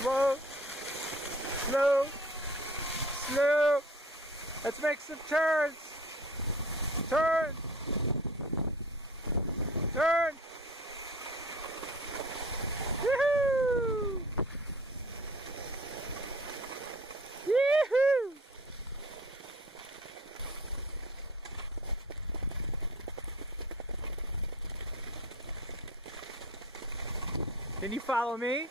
Slow, slow, slow. Let's make some turns. Turn, turn. Woohoo! Yee-hoo! Can you follow me?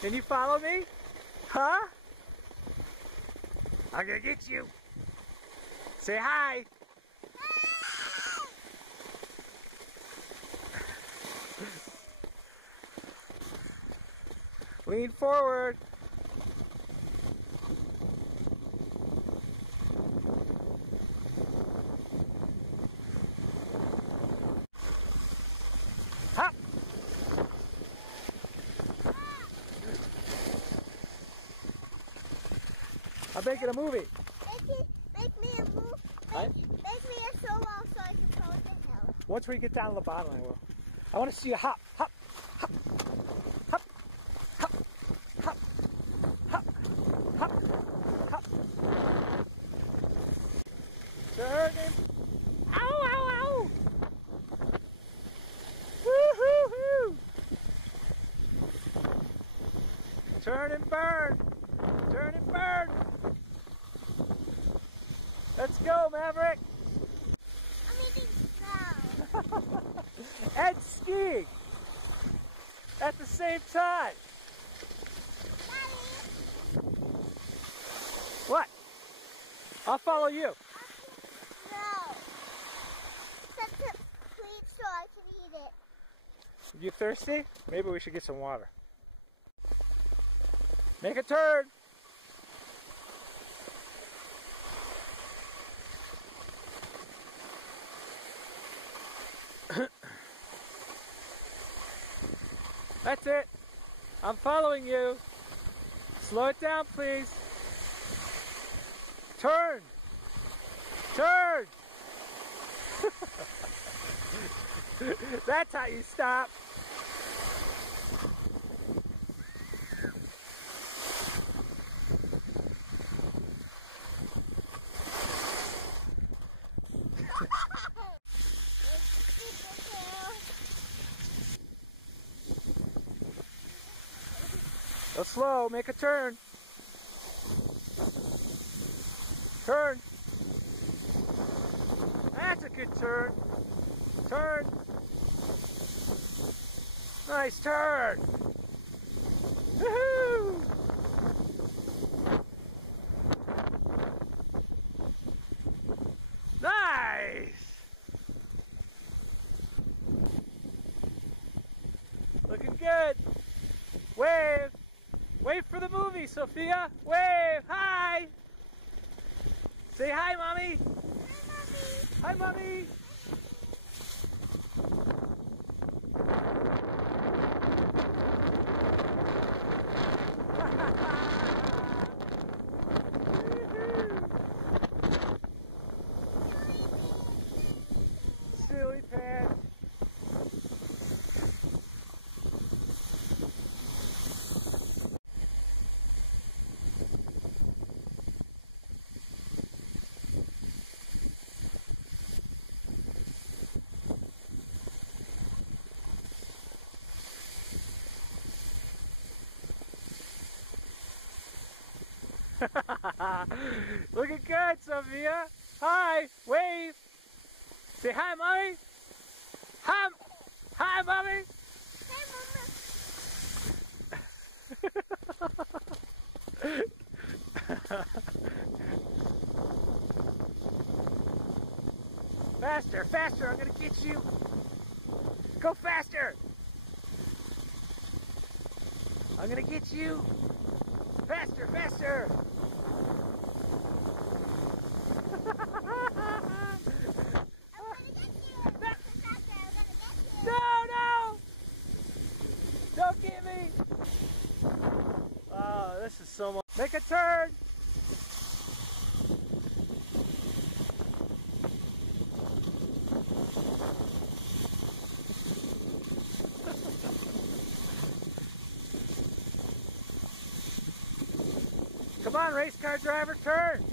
Can you follow me? Huh? I'm gonna get you. Say hi. Lean forward. Hop. I'm making a movie. Make me a move. Make me a solo so I can go to the hill. Once we get down to the bottom, I will. I want to see you hop, hop, hop, hop, hop, hop, hop, hop, hop. Turning. Ow, ow, ow. Woo-hoo-hoo. Turn and burn. Turn and burn. Let's go, Maverick. I'm eating snow. And skiing at the same time. Daddy. What? I'll follow you. No. That's a pleat so I can eat it. You thirsty? Maybe we should get some water. Make a turn. That's it. I'm following you. Slow it down, please. Turn. Turn. That's how you stop. Go slow, make a turn. Turn. That's a good turn. Turn. Nice turn. Woohoo! Nice. Looking good. Wave. Wave for the movie, Sophia. Wave. Hi. Say hi, Mommy. Hi, Mommy. Silly pants. Looking good, Sophia. Hi, wave. Say hi, Mommy. Hi, hi, Mommy. Faster, faster, I'm gonna get you. Go faster. I'm gonna get you. Faster, faster. No, no! Don't get me! Oh, this is so much. Make a turn! Come on, race car driver, turn.